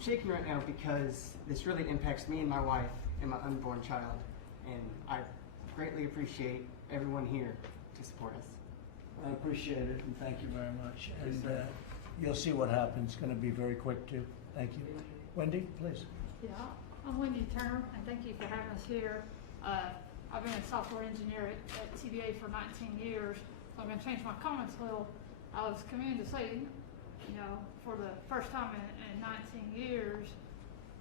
shaking right now because this really impacts me and my wife and my unborn child, and I greatly appreciate everyone here to support us. I appreciate it, and thank you very much. And you'll see what happens. It's going to be very quick, too. Thank you. Wendy, please. Yeah, I'm Wendy Turner, and thank you for having us here. I've been a software engineer at TVA for 19 years, so I'm going to change my comments a little. I was coming to say, you know, for the first time in 19 years,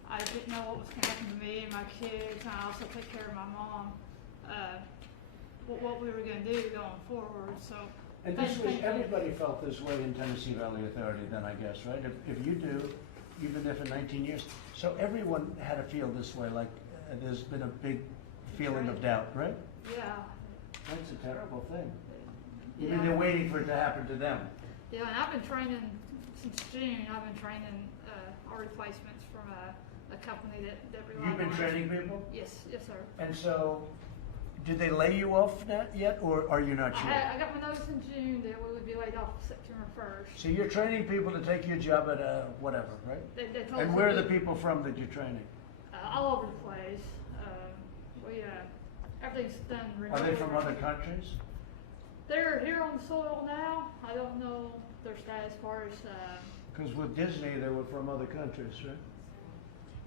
I didn't know what was going to happen to me and my kids, and I also take care of my mom, what we were going to do going forward. So, And this was, everybody felt this way in Tennessee Valley Authority then, I guess, right? If you do, you've been there for 19 years. So everyone had to feel this way, like there's been a big feeling of doubt, right? Yeah. That's a terrible thing. Yeah. I mean, they're waiting for it to happen to them. Yeah, and I've been training since June. I've been training our replacements from a company that relied on You've been us. training people? Yes, sir. And so, did they lay you off yet, or are you not sure? I got my notice in June that we would be laid off September 1st. So you're training people to take your job at whatever, right? They told And us where are that the people from that you're training? all over the place. Everything's done Are they remotely. from other countries? They're here on the soil now. I don't know their status as far as. Because with Disney, they were from other countries, right?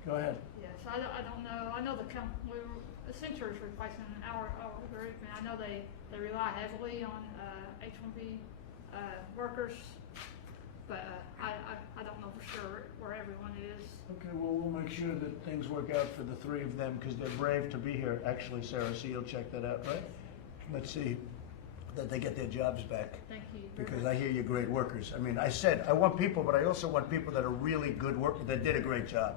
Go ahead. Yes, I don't know. I know Accenture is replacing our group, and I know they rely heavily on H-1B workers, but I don't know for sure where everyone is. Okay, well, we'll make sure that things work out for the three of them because they're brave to be here, actually, Sarah, so you'll check that out, right? Let's see that they get their jobs back. Thank you. Because I hear you're great workers. I mean, I said, I want people, but I also want people that are really good workers, that did a great job.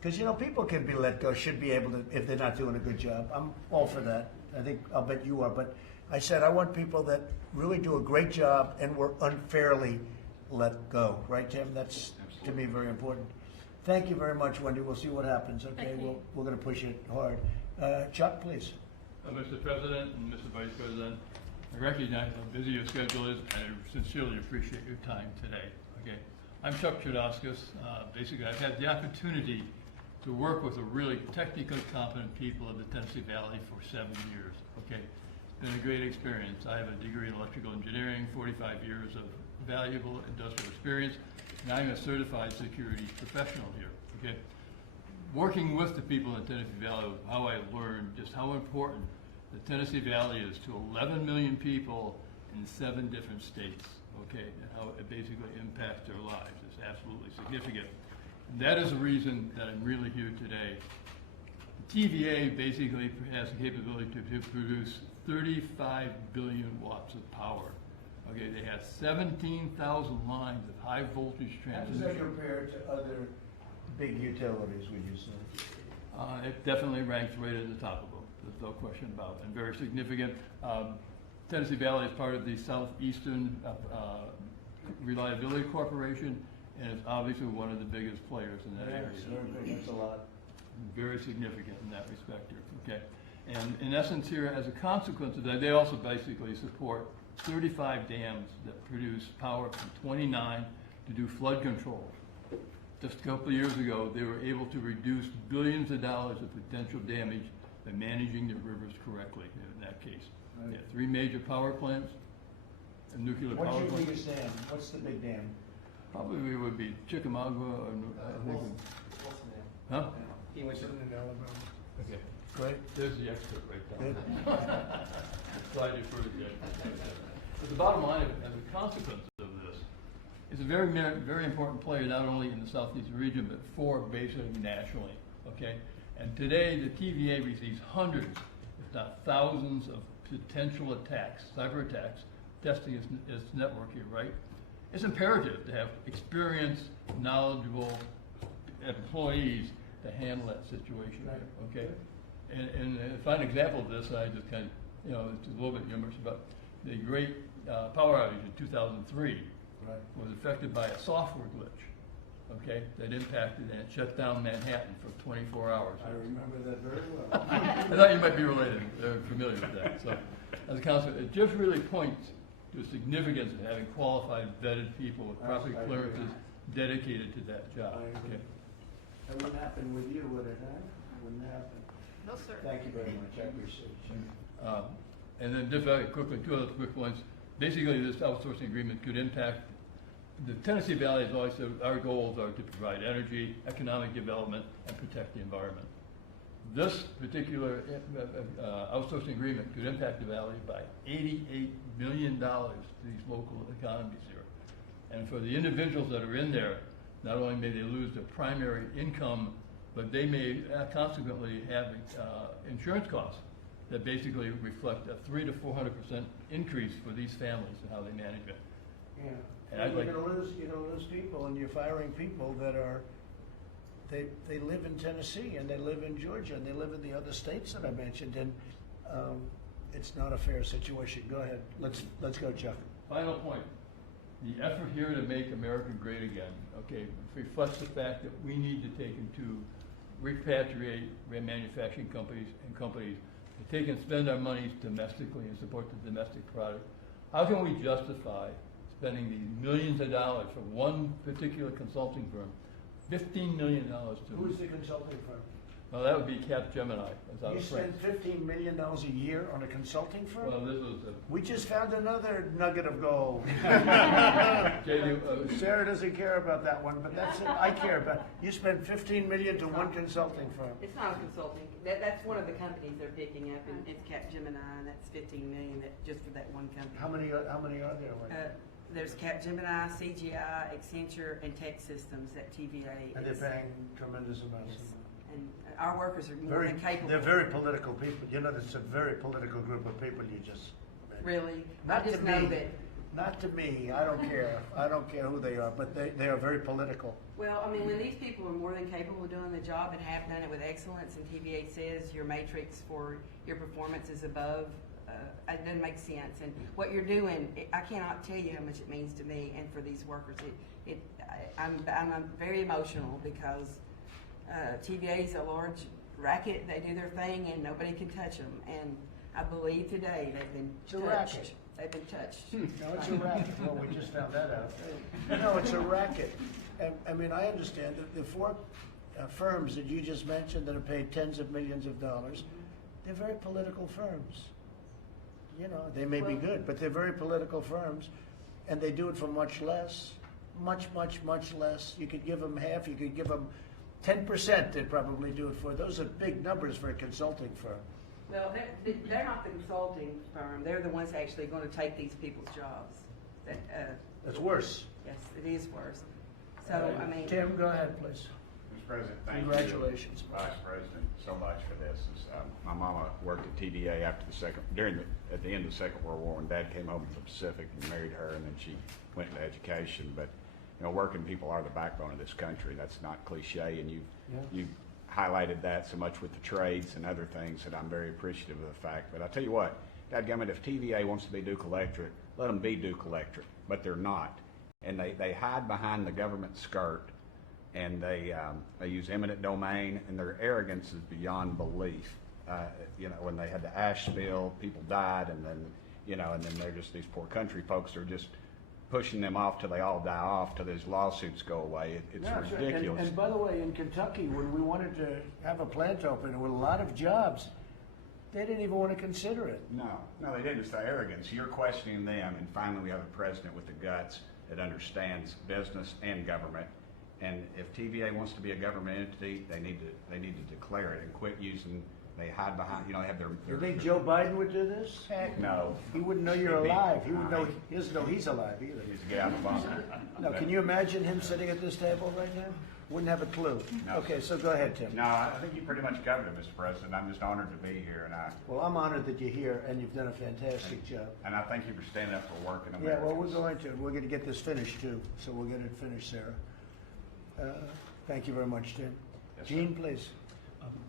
Because, you know, people can be let go, should be able to, if they're not doing a good job. I'm all for that. I'll bet you are. But I said, I want people that really do a great job and were unfairly let go. Right, Tim? That's, to me, very important. Thank you very much, Wendy. We'll see what happens, okay? We're going to push it hard. Chuck, please. Mr. President and Mr. Vice President, I recognize how busy your schedule is, and I sincerely appreciate your time today. Okay, I'm Chuck Chudowskis. Basically, I've had the opportunity to work with a really technically competent people in the Tennessee Valley for 7 years. Okay, it's been a great experience. I have a degree in electrical engineering, 45 years of valuable industrial experience, and I'm a certified security professional here. Okay, working with the people in the Tennessee Valley, how I learned just how important the Tennessee Valley is to 11 million people in 7 different states, okay, and how it basically impacts their lives. It's absolutely significant. And that is the reason that I'm really here today. The TVA basically has the capability to produce 35 billion watts of power. Okay, they have 17,000 lines of high voltage How does transmission. that compare to other big utilities, would you say? It definitely ranks right at the top of them. There's no question about it, and very significant. Tennessee Valley is part of the Southeastern Reliability Corporation, and it's obviously one of the biggest players in that area. That's a lot. Very significant in that respect here, okay? And in essence here, as a consequence of that, they also basically support 35 dams that produce power from 29 to do flood control. Just a couple of years ago, they were able to reduce billions of dollars of potential damage by managing their rivers correctly in that case. Right. Yeah, 3 major power plants, a nuclear What's power your plant. biggest dam? What's the big dam? Probably would be Chickamauga or, huh? He went to Okay, Great. there's the expert right Good. there. So I defer to the expert. But the bottom line, as a consequence of this, it's a very, very important player, not only in the Southeast region, but for basically nationally, okay? And today, the TVA receives hundreds, if not thousands, of potential attacks, cyber attacks, testing its network here, right? It's imperative to have experienced, knowledgeable employees to handle that situation, okay? And a fine example of this, I just kind of, you know, it's a little bit humorous, but the great power outage in 2003 was affected by a software glitch, okay, that impacted and shut down Manhattan for 24 hours. I remember that very well. I thought you might be related, familiar with that. So, as a consequence, it just really points to the significance of having qualified, vetted people with proper clearances dedicated to that job. Okay. That wouldn't happen with you, would it, huh? It wouldn't happen. No, sir. Thank you very much, I appreciate it. And then just very quickly, two other quick points. Basically, this outsourcing agreement could impact the Tennessee Valley. As always said, our goals are to provide energy, economic development, and protect the environment. This particular outsourcing agreement could impact the valley by $88 million to these local economies here. And for the individuals that are in there, not only may they lose their primary income, but they may consequently have insurance costs that basically reflect a 300% to 400% increase for these families and how they manage it. Yeah. And I'd You're like- gonna lose people, and you're firing people that are, they live in Tennessee, and they live in Georgia, and they live in the other states that I mentioned, and it's not a fair situation. Go ahead, let's go, Chuck. Final point. The effort here to make America great again, okay, reflects the fact that we need to take into repatriate manufacturing companies to take and spend our monies domestically and support the domestic product. How can we justify spending these millions of dollars for one particular consulting firm? $15 million to. Who's the consulting firm? Well, that would be Capgemini, as I You was spend $15 million a year on a consulting firm? Well, this was We just found another nugget of gold. Sarah doesn't care about that one, but that's it. I care about it. You spend $15 million to one consulting firm. It's not a consulting. That's one of the companies they're picking up, and it's Capgemini, and that's $15 million just for that one company. How many are there? Like, There's Capgemini, CGI, Accenture, and Tech Systems at TVA. and they're paying tremendous amounts. Yes. And our workers are more Very, than capable. they're very political people. You know, it's a very political group of people. You just Really? Not I just to know me. that. Not to me. I don't care. I don't care who they are, but they are very political. Well, I mean, when these people are more than capable of doing the job and have done it with excellence, and TVA says your matrix for your performance is above, it doesn't make sense. And what you're doing, I cannot tell you how much it means to me and for these workers. I'm very emotional because TVA is a large racket. They do their thing, and nobody can touch them. And I believe today they've been It's a touched. racket. They've been touched. No, it's a racket. Well, we just found that out. No, it's a racket. And, I mean, I understand that the four firms that you just mentioned that are paid tens of millions of dollars, they're very political firms. You know, they may be good, but they're very political firms, and they do it for much less, much less. You could give them half, you could give them 10%, they'd probably do it for. Those are big numbers for a consulting firm. Well, they're not the consulting firm. They're the ones actually going to take these people's jobs. That's worse. Yes, it is worse. So, I mean. Tim, go ahead, please. Mr. President, thank you. Congratulations. Vice President, so much for this. My mama worked at TVA after at the end of the Second World War, and Dad came home from the Pacific and married her, and then she went into education. But, you know, working people are the backbone of this country. That's not cliche, and you've highlighted that so much with the trades and other things that I'm very appreciative of the fact. But I tell you what, dadgummit, if TVA wants to be Duke Electric, let them be Duke Electric, but they're not. And they hide behind the government skirt, and they use eminent domain, and their arrogance is beyond belief. You know, when they had the ash spill, people died, and then, you know, and then they're just these poor country folks are just pushing them off till they all die off, till these lawsuits go away. It's ridiculous. And by the way, in Kentucky, when we wanted to have a plant open with a lot of jobs, they didn't even want to consider it. No, they didn't. It's the arrogance. You're questioning them, and finally we have a president with the guts that understands business and government. And if TVA wants to be a government entity, they need to declare it and quit using. They hide behind. You know, they have their. You think Joe Biden would do this? Heck no. He wouldn't know you're alive. He would know. He doesn't know he's alive either. He needs to get out of the bunker. No, can you imagine him sitting at this table right now? Wouldn't have a clue. No. Okay, so go ahead, Tim. No, I think you pretty much covered it, Mr. President. I'm just honored to be here, Well, I'm honored that you're here, and you've done a fantastic job. and I thank you for standing up for working Yeah, Americans. well, we're going to get this finished too, so we'll get it finished, Sarah. Thank you very much, Tim. Yes, sir. Gene, please.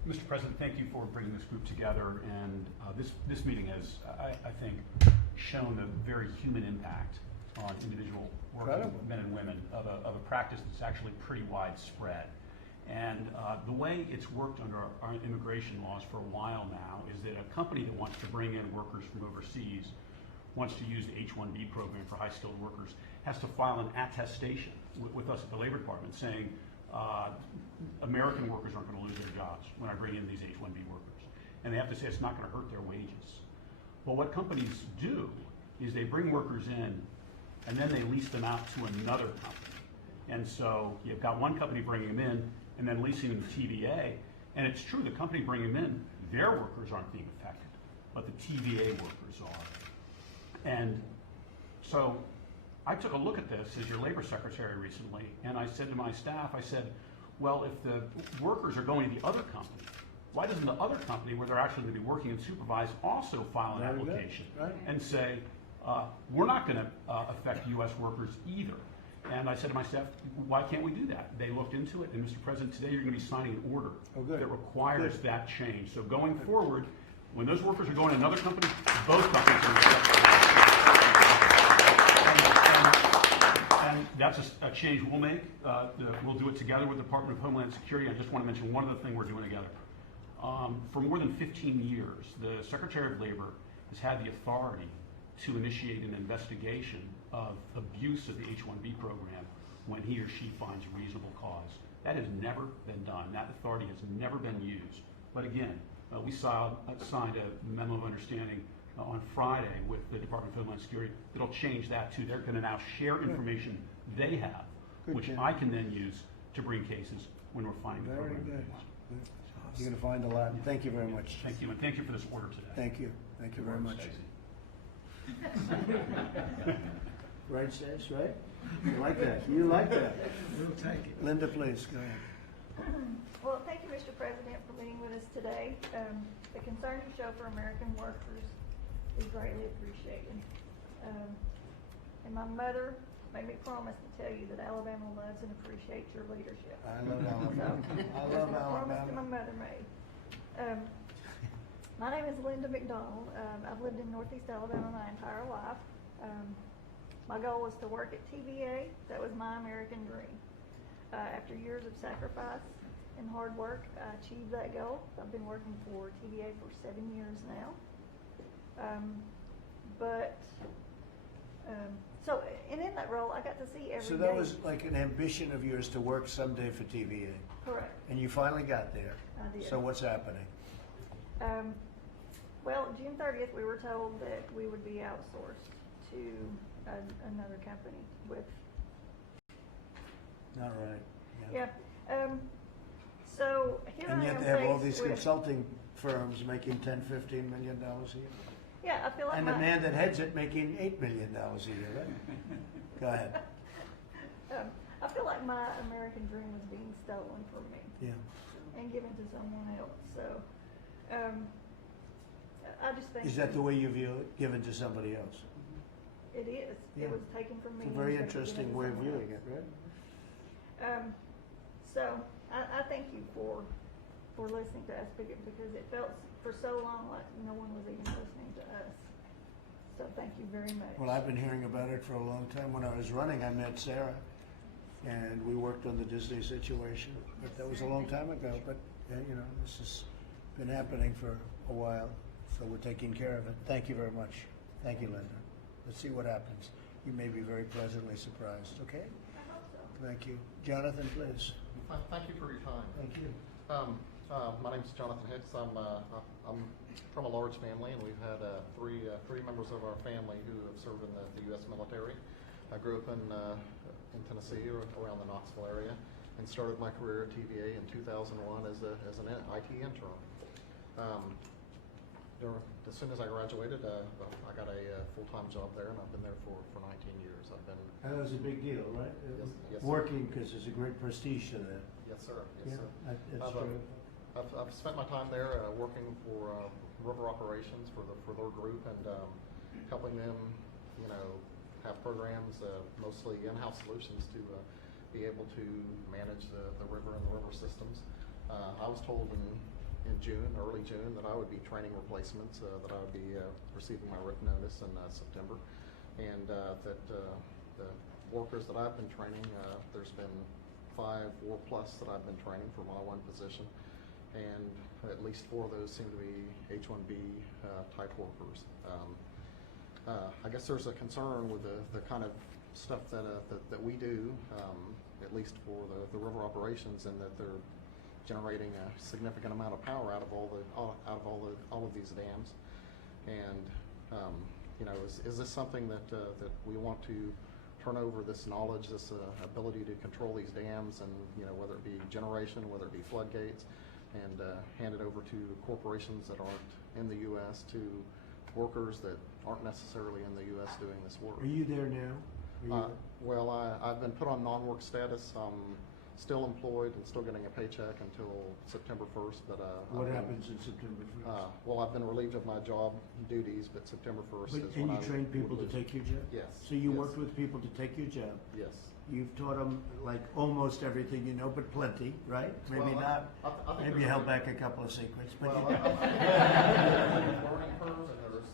Mr. President, thank you for bringing this group together, and this meeting has, I think, shown a very human impact on individual working Incredible. men and women of a practice that's actually pretty widespread. And the way it's worked under our immigration laws for a while now is that a company that wants to bring in workers from overseas, wants to use the H-1B program for high-skilled workers, has to file an attestation with us at the Labor Department saying, American workers aren't going to lose their jobs when I bring in these H-1B workers. And they have to say it's not going to hurt their wages. But what companies do is they bring workers in and then they lease them out to another company. And so you've got one company bringing them in and then leasing them to TVA. And it's true, the company bringing them in, their workers aren't being affected, but the TVA workers are. And so I took a look at this as your labor secretary recently, and I said to my staff, I said, well, if the workers are going to the other company, why doesn't the other company, where they're actually going to be working and supervised, also file an Very good. application Right. and say, we're not going to affect U.S. workers either? And I said to my staff, why can't we do that? They looked into it, and Mr. President, today you're going to be signing an order Oh, good. that requires Good. that change. So going forward, when those workers are going to another company, both companies are accepted. And that's a change we'll make. We'll do it together with the Department of Homeland Security. I just want to mention one other thing we're doing together. For more than 15 years, the Secretary of Labor has had the authority to initiate an investigation of abuse of the H-1B program when he or she finds reasonable cause. That has never been done. That authority has never been used. But again, we signed a memo of understanding on Friday with the Department of Homeland Security that'll change that too. They're going to now share information they have, Good, which Jim. I can then use to bring cases when we're finding the Very program. good. You're going to find a lot. Thank you very much. Thank you, and thank you for this order today. Thank you. Thank you very much. Stacy. Right, Stace, right? You like that? You like that? We'll take it. Linda, please, go ahead. Well, thank you, Mr. President, for meeting with us today. The concern you show for American workers is greatly appreciated. And my mother made me promise to tell you that Alabama loves and appreciates your leadership. I love Alabama. I love That's a promise that my Alabama. mother made. My name is Linda McDonald. I've lived in Northeast Alabama my entire life. My goal was to work at TVA. That was my American dream. After years of sacrifice and hard work, I achieved that goal. I've been working for TVA for 7 years now. And in that role, I got to see every day. So that was like an ambition of yours to work someday for TVA, Correct. and you finally got there. I did. So what's happening? Well, June 30th, we were told that we would be outsourced to another company with, Not right. yeah. So here And I yet am they have all faced these with, consulting firms making $10, $15 million a year. yeah, I feel like And the man that heads it making $8 million a year, right? Go ahead. I feel like my American dream was being stolen from me Yeah. and given to someone else. So, I just think Is that the way you view it, given to somebody else? it is. Yeah. It was taken from me. It's a and very taken interesting to way of someone viewing else. it, right? So I thank you for listening to us because it felt for so long like no one was even listening to us. So thank you very much. Well, I've been hearing about it for a long time. When I was running, I met Sarah, and we worked on the Disney situation. But that was a long time ago. But you know, this has been happening for a while, so we're taking care of it. Thank you very much. Thank you, Linda. Let's see what happens. You may be very pleasantly surprised. Okay? I hope so. Thank you, Jonathan. Please. Thank you for your time. Thank you. My name's Jonathan Hicks. I'm from a large family, and we've had three members of our family who have served in the U.S. military. I grew up in Tennessee, around the Knoxville area, and started my career at TVA in 2001 as an IT intern. As soon as I graduated, I got a full-time job there, and I've been there for 19 years. That was a big deal, right? Yes, sir. Working, because there's a great prestige to that. Yes, sir. Yeah, Yes, sir. that's true. I've spent my time there working for river operations for their group and helping them, you know, have programs, mostly in-house solutions to be able to manage the river and the river systems. I was told in early June, that I would be training replacements, that I would be receiving my written notice in September, and that the workers that I've been training, there's been 4+ that I've been training for my one position, and at least 4 of those seem to be H-1B type workers. I guess there's a concern with the kind of stuff that we do. at least for the river operations, and that they're generating a significant amount of power out of all of these dams. And you know, is this something that that we want to turn over this knowledge, this ability to control these dams, and you know, whether it be generation, whether it be floodgates, and hand it over to corporations that aren't in the U.S., to workers that aren't necessarily in the U.S. doing this work? Are you there now? Well, I've been put on non-work status. I'm still employed and still getting a paycheck until September 1st. But What happens in September 1st? Well, I've been relieved of my job duties, but September 1st is And when you train people to take your job? Yes. So you yes, worked with people to take your job? Yes. You've taught them like almost everything you know, but plenty, right? Maybe Well, not. I think Maybe you there's held a- back a couple of secrets, but Well, you I think there's a learning curve, and there's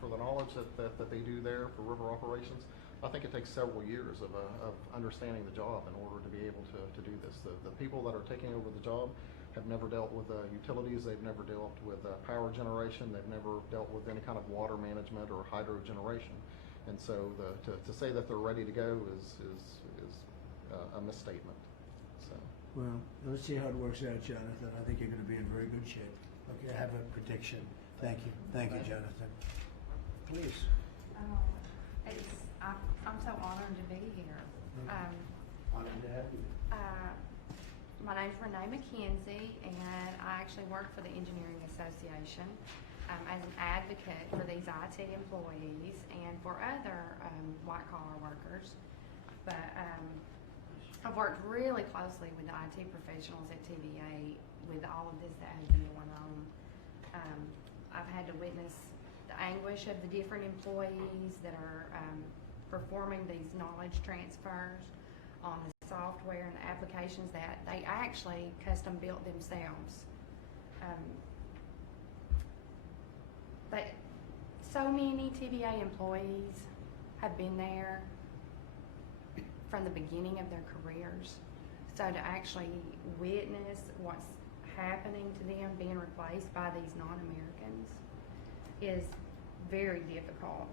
for the knowledge that they do there for river operations. I think it takes several years of understanding the job in order to be able to do this. The people that are taking over the job have never dealt with utilities. They've never dealt with power generation. They've never dealt with any kind of water management or hydro generation. And so to say that they're ready to go is a misstatement. So. well, let's see how it works out, Jonathan. I think you're going to be in very good shape. Okay, I have a prediction. Thank you. Thank you, Jonathan. Please. I'm so honored to be here. Honored to have you. My name's Renee McKenzie, and I actually work for the Engineering Association as an advocate for these IT employees and for other white-collar workers. But I've worked really closely with the IT professionals at TVA with all of this that has been going on. I've had to witness the anguish of the different employees that are performing these knowledge transfers on the software and the applications that they actually custom built themselves. But so many TVA employees have been there from the beginning of their careers. So to actually witness what's happening to them being replaced by these non-Americans is very difficult.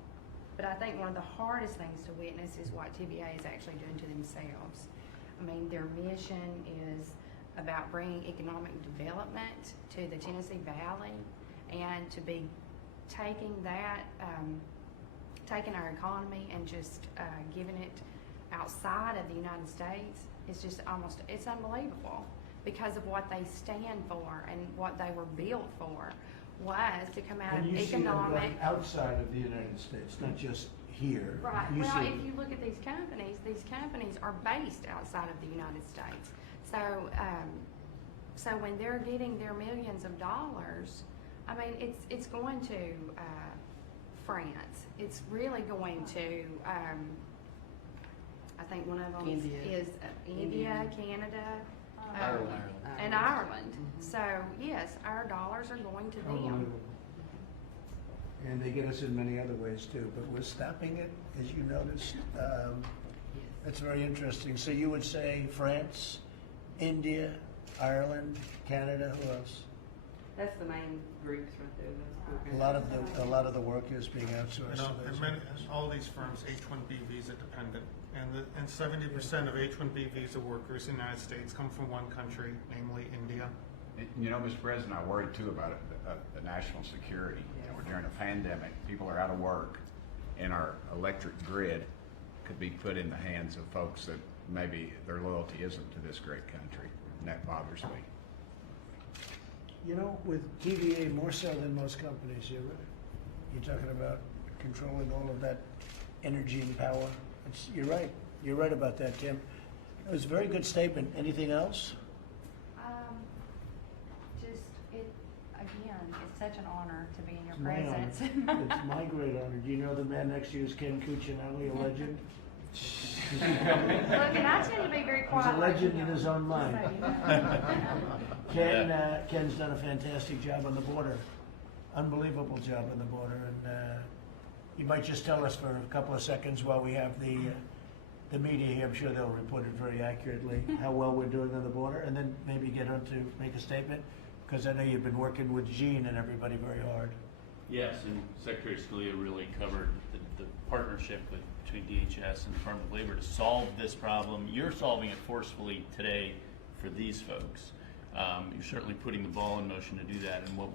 But I think one of the hardest things to witness is what TVA is actually doing to themselves. I mean, their mission is about bringing economic development to the Tennessee Valley, and to be taking that, taking our economy and just giving it outside of the United States is just almost, it's unbelievable, because of what they stand for and what they were built for was to come out And of you see them economic. going outside of the United States, not just here. Right. You Well, see- if you look at these companies are based outside of the United States. So, so when they're getting their millions of dollars, I mean, it's going to France. It's really going to. I think one of them India. is India, Canada, Ireland. and Ireland. So yes, our dollars are going to them. Unbelievable. And they get us in many other ways too, but we're stopping it, as you noticed. That's very interesting. So you would say France, India, Ireland, Canada, who else? That's the main groups right there. Those A lot of the work is being outsourced. You know, to those and companies. all these firms H-1B visa dependent, and 70% of H-1B visa workers in the United States come from one country, namely India. You know, Mr. President, I worry too about it, the national security. You know, we're during a pandemic, people are out of work, and our electric grid could be put in the hands of folks that maybe their loyalty isn't to this great country, and that bothers me. You know, with TVA more so than most companies, you're talking about controlling all of that energy and power. You're right. You're right about that, Tim. It was a very good statement. Anything else? Just again, it's such an honor to be in your It's my honor. presence. It's my great honor. Do you know the man next to you is Ken Cuccinelli, a legend? Look, and I tend to be very quiet. He's a legend in his own mind. So, you know. Ken's done a fantastic job on the border. Unbelievable job on the border. And you might just tell us for a couple of seconds while we have the media here. I'm sure they'll report it very accurately, how well we're doing on the border, and then maybe get on to make a statement, because I know you've been working with Jean and everybody very hard. Yes, and Secretary Scalia really covered the partnership between DHS and the Department of Labor to solve this problem. You're solving it forcefully today for these folks. You're certainly putting the ball in motion to do that, and what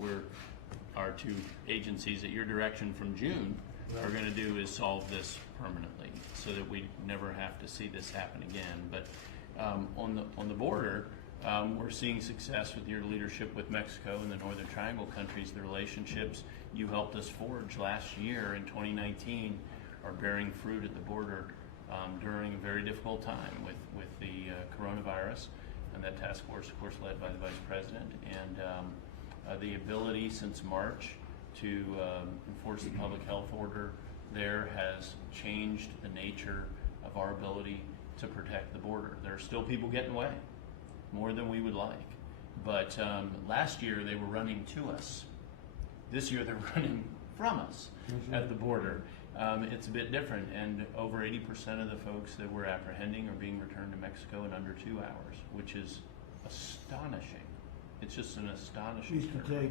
our two agencies at your direction from June are going to do is solve this permanently, so that we never have to see this happen again. But on the border, we're seeing success with your leadership with Mexico and the Northern Triangle countries. The relationships you helped us forge last year in 2019 are bearing fruit at the border during a very difficult time with the coronavirus, and that task force, of course, led by the Vice President, and the ability since March to enforce the public health order there has changed the nature of our ability to protect the border. There are still people getting away, more than we would like. But last year they were running to us. This year they're running from us at the border. It's a bit different, and over 80% of the folks that we're apprehending are being returned to Mexico in under 2 hours, which is astonishing. It's just an astonishing Used to turn. take,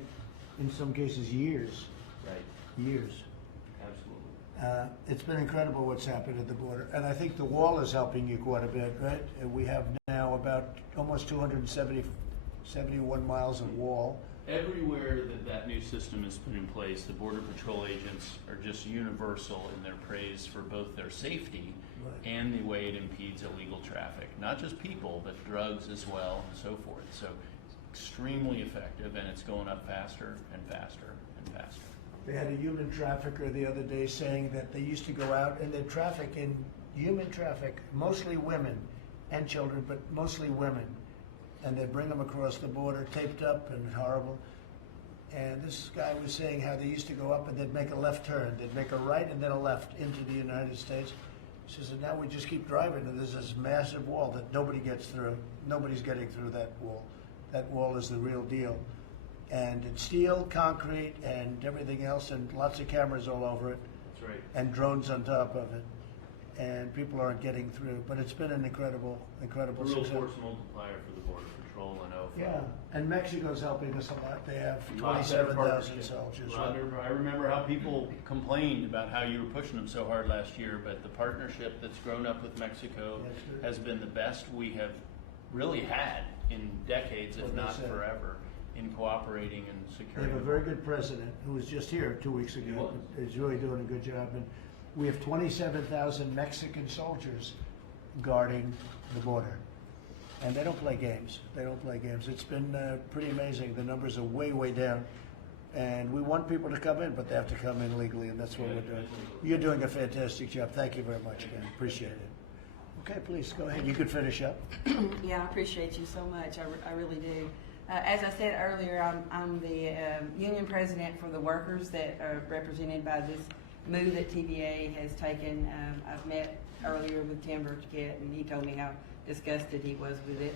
in some cases, years. Right, Years. absolutely. It's been incredible what's happened at the border, and I think the wall is helping you quite a bit, right? We have now about almost 71 miles of wall. Everywhere that new system is put in place, the Border Patrol agents are just universal in their praise for both their safety and the way it impedes illegal traffic. Not just people, but drugs as well, and so forth. So extremely effective, and it's going up faster and faster and faster. They had a human trafficker the other day saying that they used to go out and they'd traffic in human traffic, mostly women and children, but mostly women. And they'd bring them across the border, taped up and horrible. And this guy was saying how they used to go up and they'd make a left turn. They'd make a right and then a left into the United States. He says, and now we just keep driving, and there's this massive wall that nobody gets through. Nobody's getting through that wall. That wall is the real deal. And it's steel, concrete, and everything else, and lots of cameras all over it. That's right. And drones on top of it. And people aren't getting through. But it's been an incredible A real success. force multiplier for the Border Patrol and OFA. Yeah, and Mexico's helping us a lot. They have Lots of 27,000 partnership. soldiers. I remember how people complained about how you were pushing them so hard last year, but the partnership that's grown up with Mexico Yes, sir. has been the best we have really had in decades, if What they not said. forever, in cooperating and They securing. have a very good president who was just here 2 weeks He ago. was. He's really doing a good job. And we have 27,000 Mexican soldiers guarding the border. And they don't play games. They don't play games. It's been pretty amazing. The numbers are way, way down. And we want people to come in, but they have to come in legally, and that's what we're doing. You're doing a fantastic job. Thank you very much, again. Appreciate it. Okay, please, go ahead. You could finish up. Yeah, I appreciate you so much. I really do. As I said earlier, I'm the union president for the workers that are represented by this move that TVA has taken. I've met earlier with Tim Burchett, and he told me how disgusted he was with it.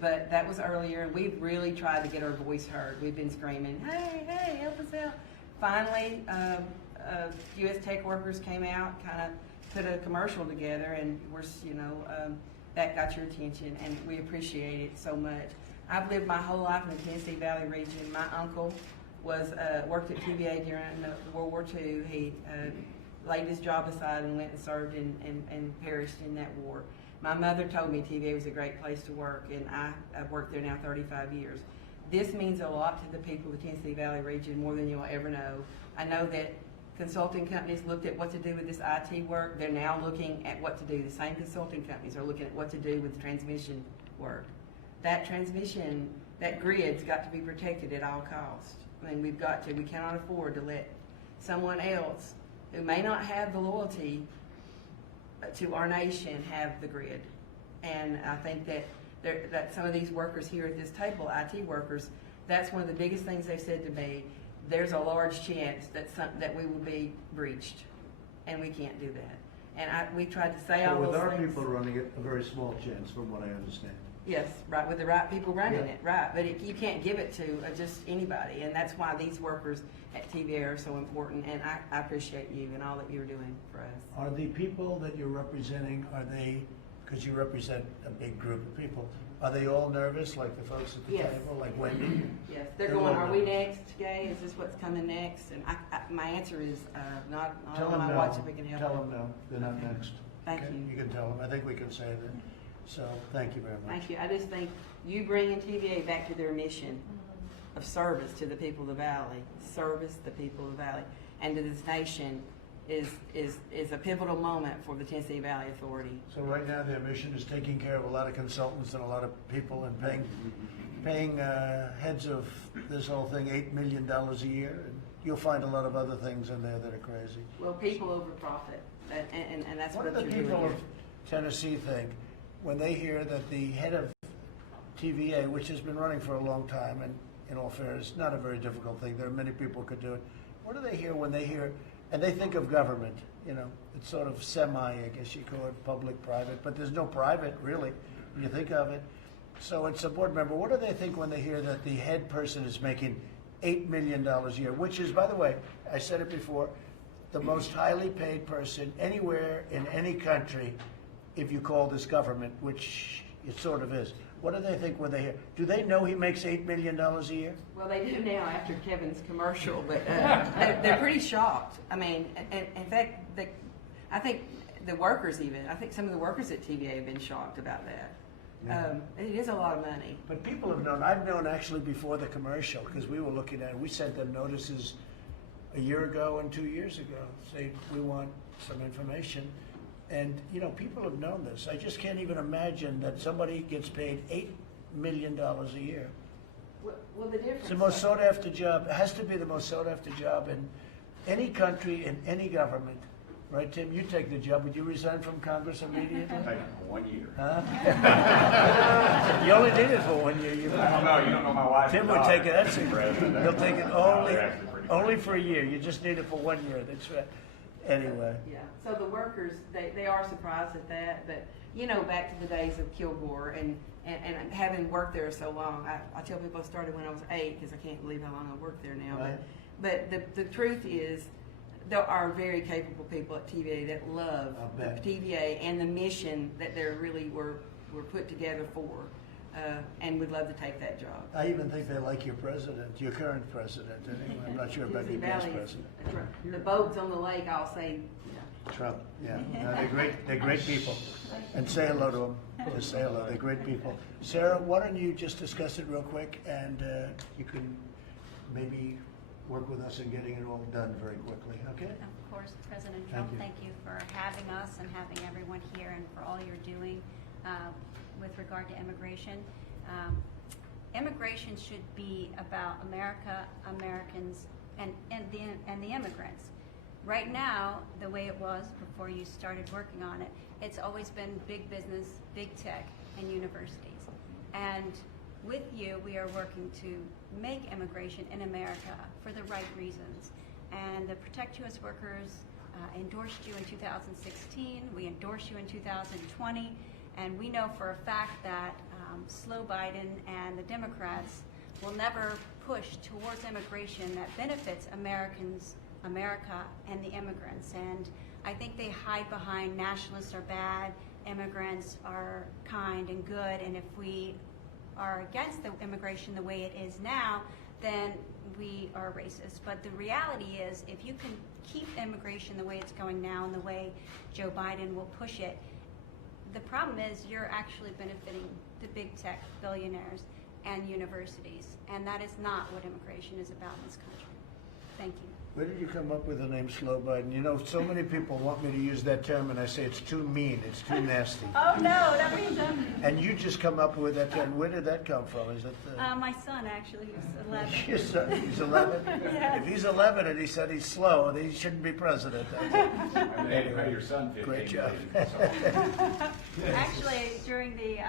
But that was earlier, and we've really tried to get our voice heard. We've been screaming, hey, hey, help us out. Finally, U.S. Tech workers came out, kind of put a commercial together, and that got your attention, and we appreciate it so much. I've lived my whole life in the Tennessee Valley region. My uncle worked at TVA during World War II. He laid his job aside and went and served and perished in that war. My mother told me TVA was a great place to work, and I've worked there now 35 years. This means a lot to the people of the Tennessee Valley region, more than you'll ever know. I know that consulting companies looked at what to do with this IT work. They're now looking at what to do. The same consulting companies are looking at what to do with transmission work. That transmission, that grid's got to be protected at all costs. I mean, we cannot afford to let someone else who may not have the loyalty to our nation have the grid. And I think that some of these workers here at this table, IT workers, that's one of the biggest things they've said to me. There's a large chance that we will be breached, and we can't do that. And we tried to say all But those with our things. people running it, a very small chance, from what I understand. Yes, right, with the right people running Yeah. it, right. But you can't give it to just anybody, and that's why these workers at TVA are so important, and I appreciate you and all that you're doing for us. Are the people that you're representing, because you represent a big group of people, Are they all nervous, like the folks at the Yes. table, like Wendy? Yes, they're They're going, all are we nervous. next, Gay? Is this what's coming next? And my answer is, not Tell on them my no. watch if we can help. Tell them no, they're not next. Thank Okay? you. You can tell them, I think we can say that. So, thank you very much. Thank you. I just think you bringing TVA back to their mission of service to the people of the valley, service the people of the valley, and to this nation is a pivotal moment for the Tennessee Valley Authority. So right now, their mission is taking care of a lot of consultants and a lot of people and paying heads of this whole thing $8 million a year. And you'll find a lot of other things in there that are crazy. Well, people over profit, and that's What what do the you're doing people here. of Tennessee think when they hear that the head of TVA, which has been running for a long time, and in all fairness, not a very difficult thing, there are many people who could do it. What do they hear when they hear, and they think of government, it's sort of semi, I guess you call it, public, private, but there's no private, really, when you think of it. So it's a board member. What do they think when they hear that the head person is making $8 million a year, which is, by the way, I said it before, the most highly paid person anywhere in any country, if you call this government, which it sort of is. What do they think when they hear? Do they know he makes $8 million a year? Well, they do now after Kevin's commercial, but they're pretty shocked. I mean, and in fact, I think the workers even, I think some of the workers at TVA have been shocked about that. Yeah. It is a lot of money. But people have known, I've known actually before the commercial, because we were looking at it, we sent them notices a year ago and 2 years ago, saying we want some information. And, people have known this. I just can't even imagine that somebody gets paid $8 million a year. Well, the difference. It's the most sought after job. It has to be the most sought after job in any country, in any government. Right, Tim? You take the job. Would you resign from Congress immediately? Take it for 1 year. Huh? You only need it for 1 year. I don't know, you don't know my wife. Tim and would daughter, take it. That's Mr. President. He'll take it No, they're actually pretty only good. for a year. You just need it for 1 year. That's right. Anyway. Yeah, so the workers, they are surprised at that, but, back to the days of Kilgore and having worked there so long, I tell people I started when I was 8, because I can't believe how long I've worked there now. Right. But the truth is, there are very capable people at TVA that love I'll bet. TVA and the mission that they're really were put together for, and would love to take that job. I even think they like your president, your current president. Anyway, I'm not sure about Tennessee your past Valley is- president. that's right. The boats on the lake, I'll say, Trump, yeah. No, they're great. They're great people. And say hello to them. Just say hello. They're great people. Sarah, why don't you just discuss it real quick, and you can maybe work with us in getting it all done very quickly. Okay? Of course, President Thank Trump, you. thank you for having us and having everyone here and for all you're doing with regard to immigration. Immigration should be about America, Americans, and the immigrants. Right now, the way it was before you started working on it, it's always been big business, big tech, and universities. And with you, we are working to make immigration in America for the right reasons. And the Protect U.S. Workers endorsed you in 2016. We endorsed you in 2020. And we know for a fact that slow Biden and the Democrats will never push towards immigration that benefits Americans, America, and the immigrants. And I think they hide behind nationalists are bad, immigrants are kind and good, and if we are against the immigration the way it is now, then we are racist. But the reality is, if you can keep immigration the way it's going now and the way Joe Biden will push it, the problem is you're actually benefiting the big tech billionaires and universities, and that is not what immigration is about in this country. Thank you. Where did you come up with the name Slow Biden? So many people want me to use that term, and I say it's too mean, it's too nasty. Oh, no, that means And you just come up with that term. Where did that come from? Is it my son, actually, who's 11. your son? He's 11? Yes. If he's 11 and he said he's slow, then he shouldn't be president. And they pay your son 15 Great job. million, so. Actually, during the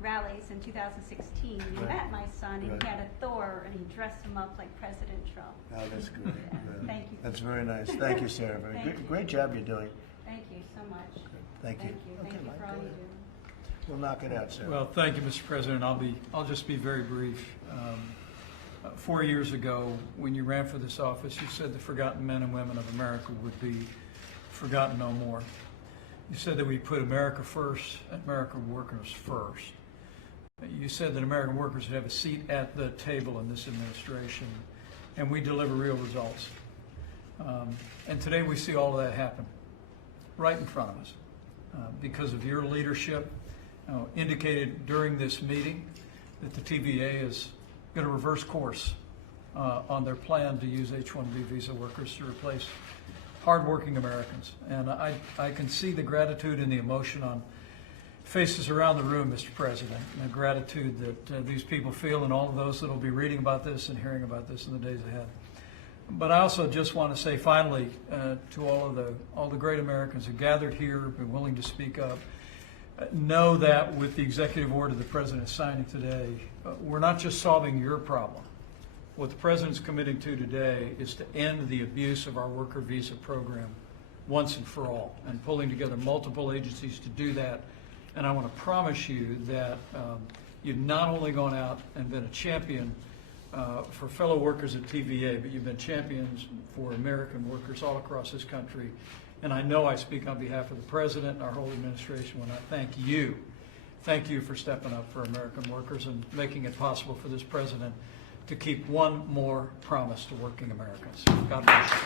rallies in 2016, we Right. met my son, and Right. he had a Thor, and he dressed him up like President Trump. Oh, that's good. Good. Thank you. That's very nice. Thank you, Sarah. Very Thank great, you. great job you're doing. Thank you so much. Thank you. Thank Okay, you Mike, for all go you ahead. do. We'll knock it out, Sarah. Well, thank you, Mr. President. I'll just be very brief. 4 years ago, when you ran for this office, you said the forgotten men and women of America would be forgotten no more. You said that we put America first and American workers first. said that American workers would have a seat at the table in this administration, and we deliver real results. And today we see all of that happen right in front of us because of your leadership. Indicated during this meeting that the TVA is going to reverse course on their plan to use H-1B visa workers to replace hardworking Americans. And I can see the gratitude and the emotion on faces around the room, Mr. President, and the gratitude that these people feel, and all of those that will be reading about this and hearing about this in the days ahead. But I also just want to say finally to all the great Americans who gathered here, been willing to speak up, know that with the executive order the President is signing today, we're not just solving your problem. What the President's committing to today is to end the abuse of our worker visa program once and for all, and pulling together multiple agencies to do that. And I want to promise you that you've not only gone out and been a champion for fellow workers at TVA, but you've been champions for American workers all across this country. And I know I speak on behalf of the President and our whole administration when I thank you. Thank you for stepping up for American workers and making it possible for this President to keep one more promise to working Americans. God bless you.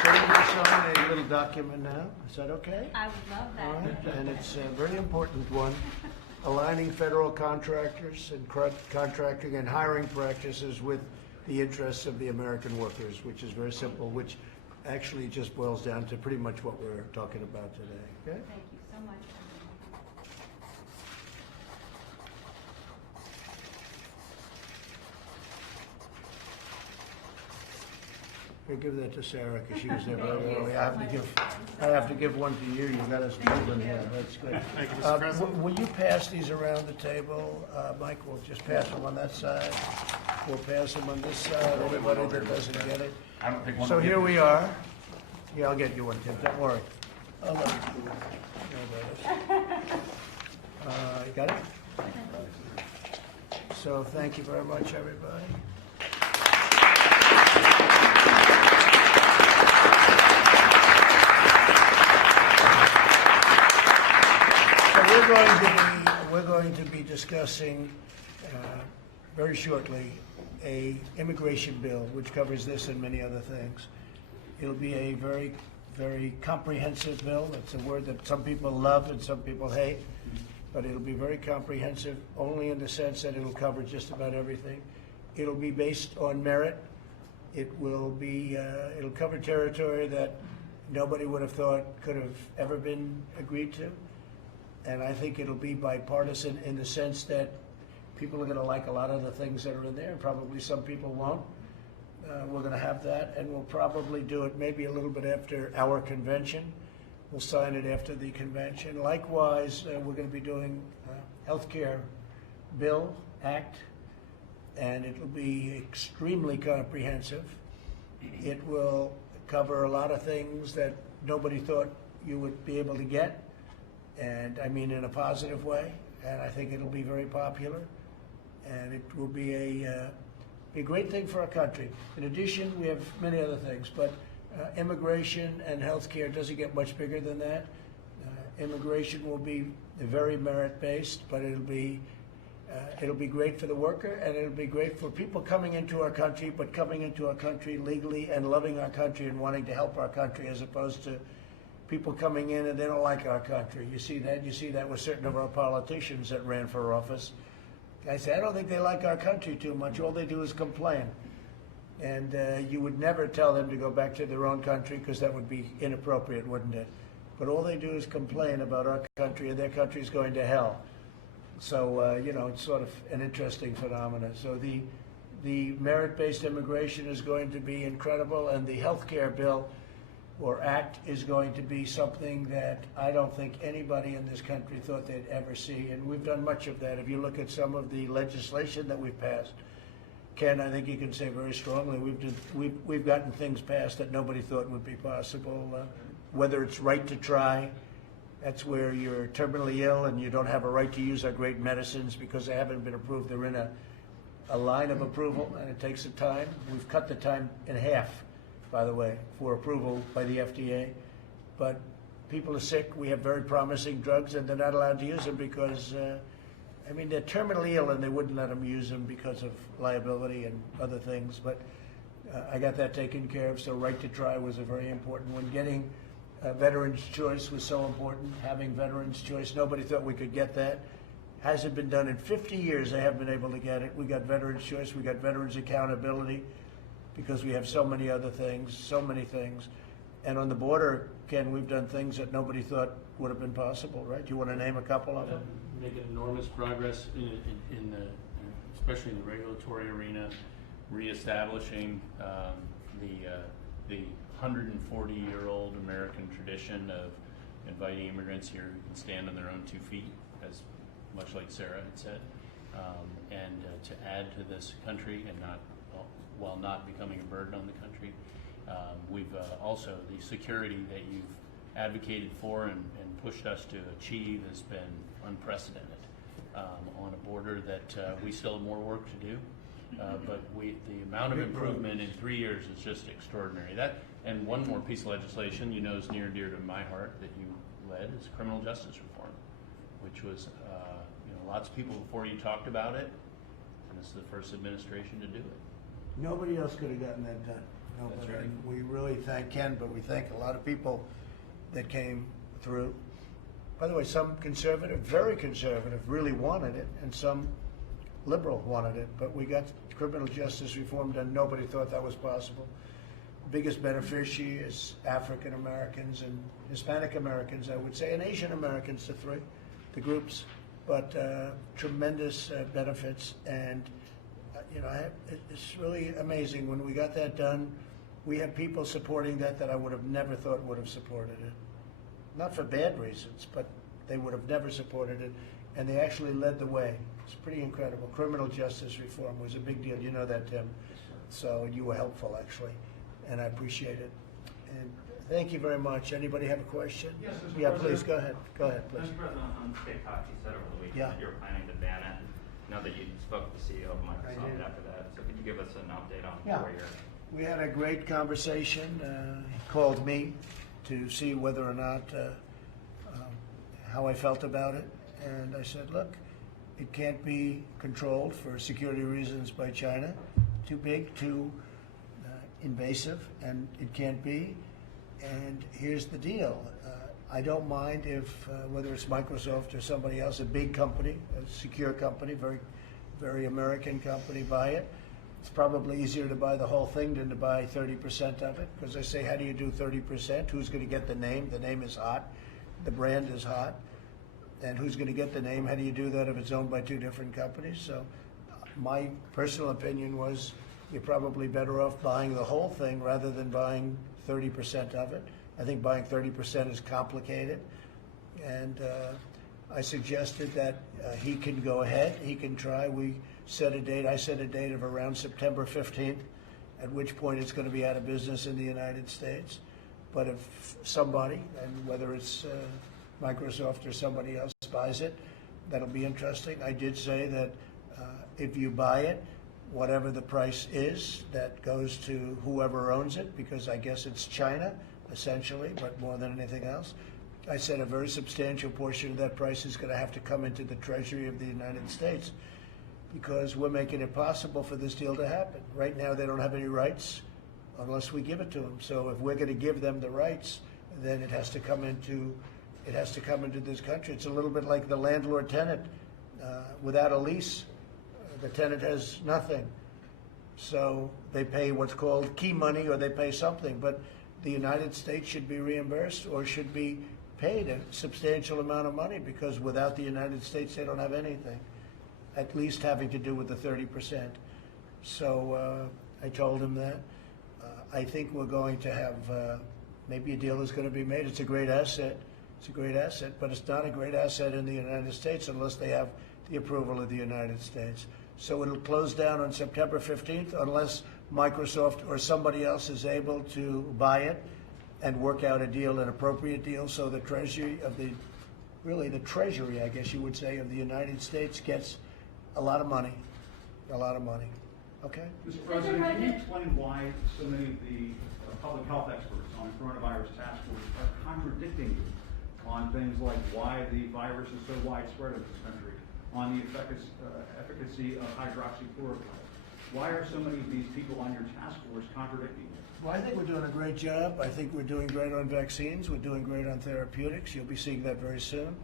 So you can sign a little document now. Is that okay? I would love that. All right, and it's a very important one, aligning federal contractors and contracting and hiring practices with the interests of the American workers, which is very simple, which actually just boils down to pretty much what we're talking about today. Okay? Thank you so much. We'll give that to Sarah because she was there very early. I have to give one to you. You got us moving here. That's good. Thank you, Mr. President. Will you pass these around the table? Mike, we'll just pass them on that side. We'll pass them on this side. Anybody that doesn't get it. I don't think one. So here we are. Yeah, I'll get you one, Tim. Don't worry. I'll let you. You got it? So thank you very much, everybody. We're going to be discussing very shortly a immigration bill which covers this and many other things. It'll be a very, very comprehensive bill. It's a word that some people love and some people hate, but it'll be very comprehensive only in the sense that it'll cover just about everything. It'll be based on merit. It'll cover territory that nobody would have thought could have ever been agreed to. And I think it'll be bipartisan in the sense that people are going to like a lot of the things that are in there, and probably some people won't. We're going to have that, and we'll probably do it maybe a little bit after our convention. We'll sign it after the convention. Likewise, we're going to be doing healthcare bill, act, and it will be extremely comprehensive. It will cover a lot of things that nobody thought you would be able to get, and I mean in a positive way, and I think it'll be very popular, and it will be a great thing for our country. In addition, we have many other things, but immigration and healthcare doesn't get much bigger than that. Immigration will be very merit-based, but it'll be great for the worker, and it'll be great for people coming into our country, but coming into our country legally and loving our country and wanting to help our country, as opposed to people coming in and they don't like our country. You see that with certain of our politicians that ran for office. I say, I don't think they like our country too much. All they do is complain. And you would never tell them to go back to their own country, because that would be inappropriate, wouldn't it? But all they do is complain about our country, and their country's going to hell. So, it's sort of an interesting phenomenon. So the merit-based immigration is going to be incredible, and the health care bill or act is going to be something that I don't think anybody in this country thought they'd ever see. And we've done much of that. If you look at some of the legislation that we've passed, Ken, I think you can say very strongly we've gotten things passed that nobody thought would be possible. Whether it's right to try, that's where you're terminally ill and you don't have a right to use our great medicines because they haven't been approved. They're in a line of approval, and it takes some time. We've cut the time in half, by the way, for approval by the FDA. But people are sick, we have very promising drugs, and they're not allowed to use them because, I mean, they're terminally ill and they wouldn't let them use them because of liability and other things. But I got that taken care of, so right to try was a very important one. Getting Veterans Choice was so important, having Veterans Choice. Nobody thought we could get that. Hasn't been done in 50 years. They haven't been able to get it. We got Veterans Choice, we got Veterans Accountability, because we have so many other things, so many things. And on the border, Ken, we've done things that nobody thought would have been possible, right? Do you want to name a couple of them? Making enormous progress in the, especially in the regulatory arena, reestablishing the 140-year-old American tradition of inviting immigrants here who can stand on their own 2 feet, as much like Sarah had said, and to add to this country and not, while not becoming a burden on the country. We've also, the security that you've advocated for and pushed us to achieve has been unprecedented on a border that we still have more work to do. But the amount of improvement in 3 years is just extraordinary. That, and one more piece of legislation you know is near and dear to my heart that you led is criminal justice reform, which was, lots of people before you talked about it, and this is the first administration to do it. Nobody else could have gotten that done. Nobody. That's right. And we really thank Ken, but we thank a lot of people that came through. By the way, some conservative, very conservative, really wanted it, and some liberal wanted it, but we got criminal justice reform done. Nobody thought that was possible. Biggest beneficiary is African Americans and Hispanic Americans, I would say, and Asian Americans, the groups, but tremendous benefits. And it's really amazing. When we got that done, we had people supporting that I would have never thought would have supported it. Not for bad reasons, but they would have never supported it, and they actually led the way. It's pretty incredible. Criminal justice reform was a big deal. You know that, Tim. So you were helpful, actually, and I appreciate it. And thank you very much. Anybody have a question? Yes, Mr. Yeah, President. please, go ahead. Go ahead, please. Mr. President, on TikTok, you said over the weekend Yeah. that you were planning to ban it. I know that you spoke with the CEO of Microsoft did. after that, so could you give us an update on Yeah. where you're? We had a great conversation. He called me to see whether or not how I felt about it, and I said, look, it can't be controlled for security reasons by China. Too big, too invasive, and it can't be. And here's the deal. I don't mind if, whether it's Microsoft or somebody else, a big company, a secure company, very, very American company, buy it. It's probably easier to buy the whole thing than to buy 30% of it, because I say, how do you do 30%? Who's going to get the name? The name is hot. The brand is hot. And who's going to get the name? How do you do that if it's owned by two different companies? So my personal opinion was you're probably better off buying the whole thing rather than buying 30% of it. I think buying 30% is complicated. And I suggested that he can go ahead, he can try. We set a date, I set a date of around September 15th, at which point it's going to be out of business in the United States. But if somebody, and whether it's Microsoft or somebody else buys it, that'll be interesting. I did say that if you buy it, whatever the price is, that goes to whoever owns it, because I guess it's China, essentially, but more than anything else. I said a very substantial portion of that price is going to have to come into the Treasury of the United States, because we're making it possible for this deal to happen. Right now, they don't have any rights unless we give it to them. So if we're going to give them the rights, then it has to come into this country. It's a little bit like the landlord-tenant. Without a lease, the tenant has nothing. So they pay what's called key money, or they pay something. But the United States should be reimbursed or should be paid a substantial amount of money, because without the United States, they don't have anything, at least having to do with the 30%. So I told him that. I think we're going to have, maybe a deal is going to be made. It's a great asset. It's a great asset, but it's not a great asset in the United States unless they have the approval of the United States. So it'll close down on September 15th unless Microsoft or somebody else is able to buy it and work out a deal, an appropriate deal, so the Treasury of the Treasury, I guess you would say, of the United States gets a lot of money, Okay? Mr. President, can you explain why so many of the public health experts on the coronavirus task force are contradicting you on things like why the virus is so widespread in this country, on the efficacy of hydroxychloroquine. Why are so many of these people on your task force contradicting you? Well, I think we're doing a great job. I think we're doing great on vaccines. We're doing great on therapeutics. You'll be seeing that very soon.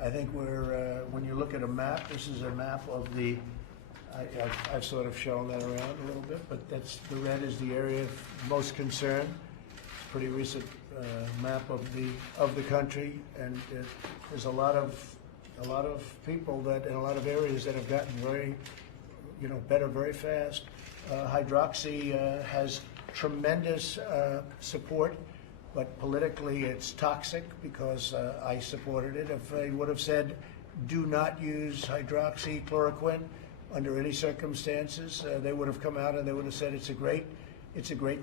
I think we're, when you look at a map, this is a map of the, I've sort of shown that around a little bit, but that's, the red is the area of most concern. It's a pretty recent map of the country, and there's a lot of people that in a lot of areas that have gotten very, better very fast. Hydroxy has tremendous support, but politically it's toxic because I supported it. If I would have said, do not use hydroxychloroquine under any circumstances, they would have come out and they would have said it's a great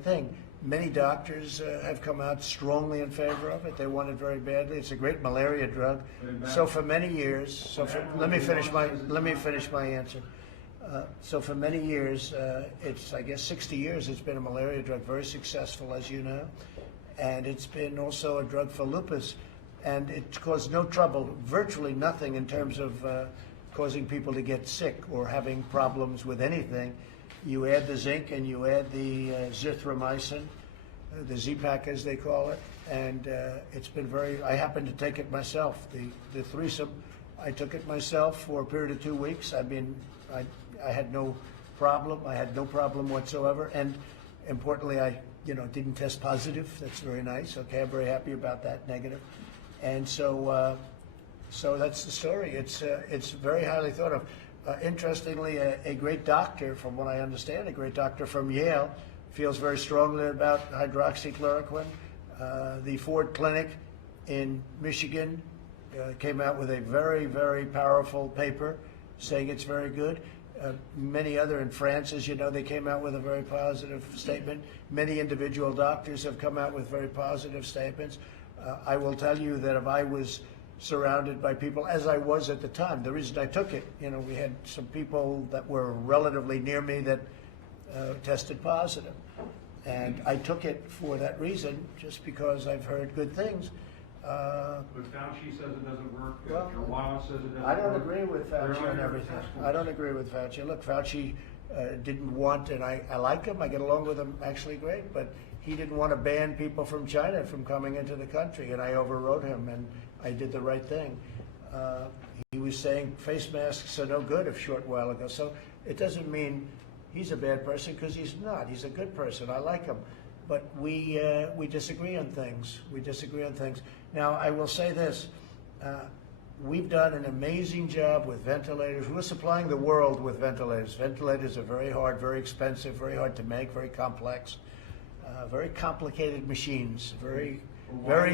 thing. Many doctors have come out strongly in favor of it. They want it very badly. It's a great malaria drug. So for many years, let me finish my answer. So for many years, it's, I guess 60 years, it's been a malaria drug, very successful, as you know. And it's been also a drug for lupus. And it caused no trouble, virtually nothing in terms of causing people to get sick or having problems with anything. You add the zinc and you add the zithromycin, the Z-Pak as they call it, and it's been very, I happen to take it myself. The threesome, I took it myself for a period of 2 weeks. I had no problem. I had no problem whatsoever, and importantly, I didn't test positive. That's very nice. Okay, I'm very happy about that. Negative, and so that's the story. It's very highly thought of. Interestingly, a great doctor, from what I understand, a great doctor from Yale, feels very strongly about hydroxychloroquine. The Ford Clinic in Michigan came out with a very, very powerful paper saying it's very good. Many other in France, as you know, they came out with a very positive statement. Many individual doctors have come out with very positive statements. I will tell you that if I was surrounded by people, as I was at the time, the reason I took it, we had some people that were relatively near me that tested positive. And I took it for that reason, just because I've heard good things. But Fauci says it doesn't work. Well, Your Wild says it doesn't work. I don't agree with Fauci on everything. I don't agree with Fauci. Look, Fauci didn't want, and I like him, I get along with him actually great, but he didn't want to ban people from China from coming into the country, and I overrode him, and I did the right thing. He was saying face masks are no good a short while ago, so it doesn't mean he's a bad person, because he's not. He's a good person. I like him. But we disagree on things. We disagree on things. Now, I will say this. We've done an amazing job with ventilators. We're supplying the world with ventilators. Ventilators are very hard, very expensive, very hard to make, very complex, very complicated machines, very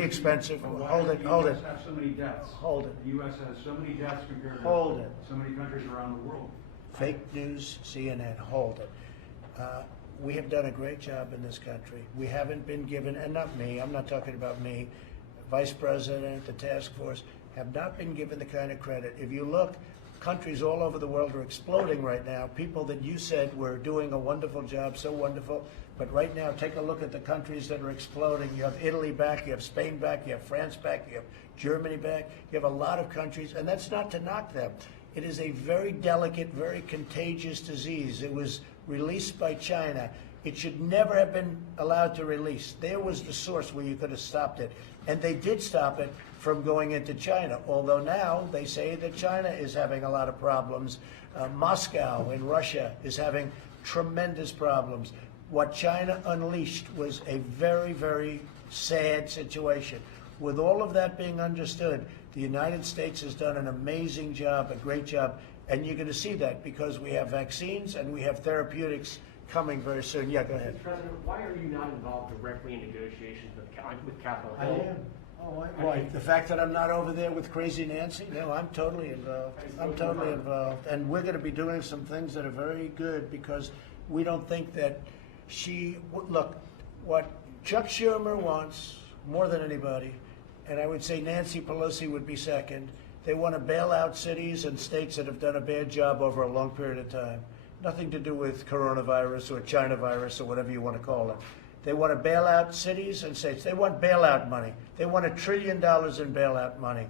expensive. Hold it. The U.S. have so many deaths. Hold it. The U.S. has so many deaths compared to so many countries around the world. Fake news, CNN, hold it. We have done a great job in this country. We haven't been given, and not me, I'm not talking about me, Vice President, the task force, have not been given the kind of credit. If you look, countries all over the world are exploding right now. People that you said were doing a wonderful job, so wonderful, but right now, take a look at the countries that are exploding. You have Italy back, you have Spain back, you have France back, you have Germany back. You have a lot of countries, and that's not to knock them. It is a very delicate, very contagious disease. It was released by China. It should never have been allowed to release. There was the source where you could have stopped it. And they did stop it from going into China, although now they say that China is having a lot of problems. Moscow in Russia is having tremendous problems. What China unleashed was a very, very sad situation. With all of that being understood, the United States has done an amazing job, a great job, and you're going to see that because we have vaccines and we have therapeutics coming very soon. Yeah, go ahead. Mr. President, why are you not involved directly in negotiations with Capitol I Hill? am. Oh, why? The fact that I'm not over there with Crazy Nancy? No, I'm totally involved. I'm totally involved. And we're going to be doing some things that are very good because we don't think that look, what Chuck Schumer wants more than anybody, and I would say Nancy Pelosi would be second, they want to bail out cities and states that have done a bad job over a long period of time. Nothing to do with coronavirus or China virus or whatever you want to call it. They want to bail out cities and states. They want bailout money. They want $1 trillion in bailout money.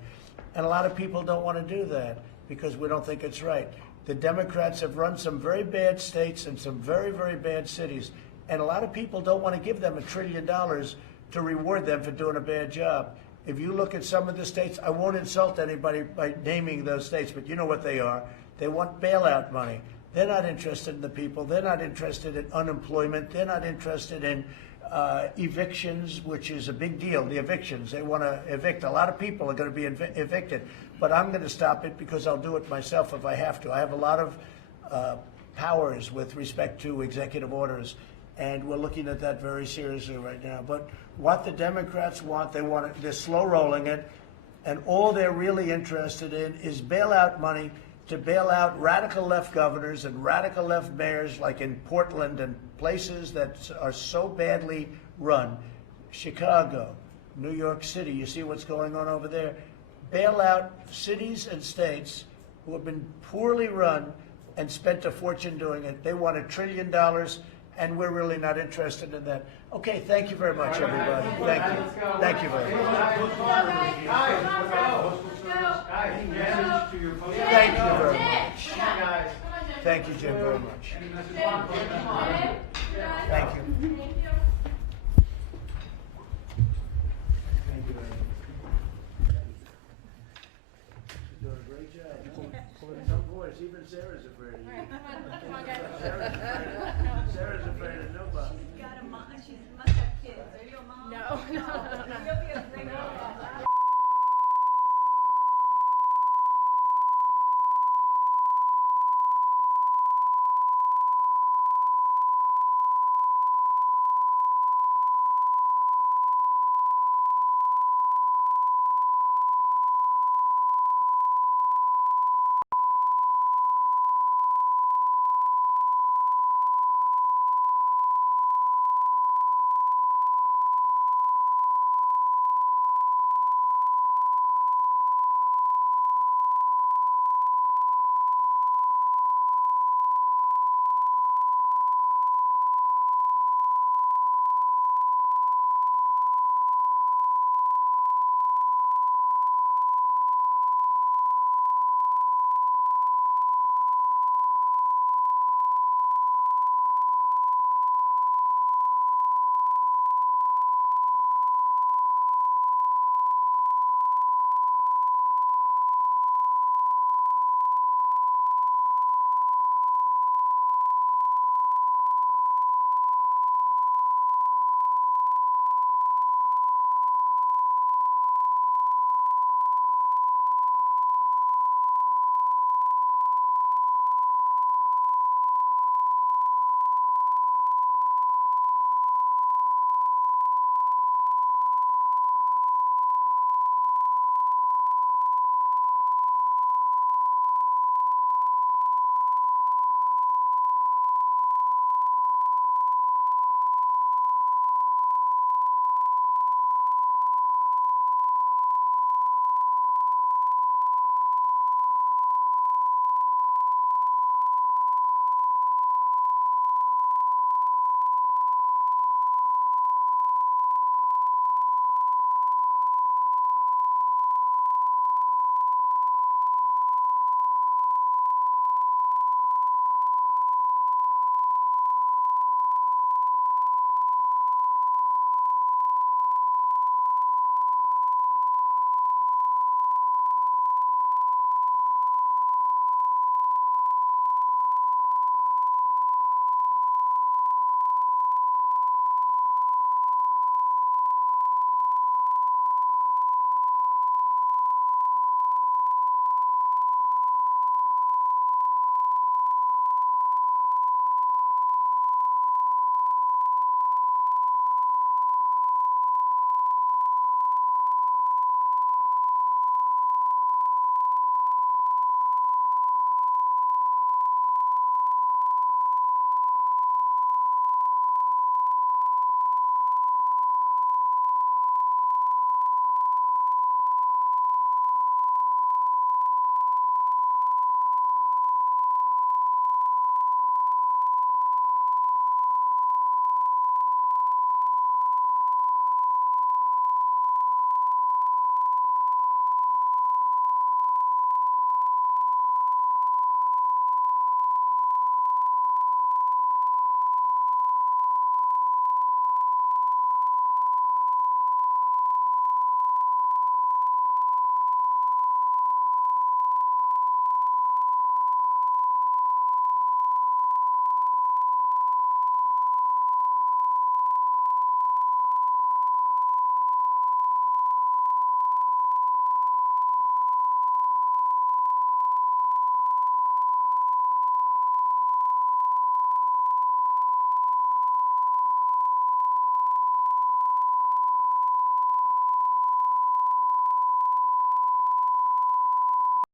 And a lot of people don't want to do that because we don't think it's right. The Democrats have run some very bad states and some very, very bad cities. And a lot of people don't want to give them $1 trillion to reward them for doing a bad job. If you look at some of the states, I won't insult anybody by naming those states, but you know what they are. They want bailout money. They're not interested in the people. They're not interested in unemployment. They're not interested in evictions, which is a big deal, the evictions. They want to evict. A lot of people are going to be evicted. But I'm going to stop it because I'll do it myself if I have to. I have a lot of powers with respect to executive orders, and we're looking at that very seriously right now. But what the Democrats want, they're slow rolling it, and all they're really interested in is bailout money to bail out radical left governors and radical left mayors like in Portland and places that are so badly run. Chicago, New York City, you see what's going on over there. Bail out cities and states who have been poorly run and spent a fortune doing it. They want $1 trillion, and we're really not interested in that. Okay, thank you very much, everybody. Thank you. Thank you very much. Thank you very much. Thank you, Jim, very much. Thank you. Thank you very much. You're doing a great job. Some boys, even Sarah's afraid of you. Sarah's afraid of nobody. She's got a mom, she must have kids. Are you a mom? No, no, no, no. You'll be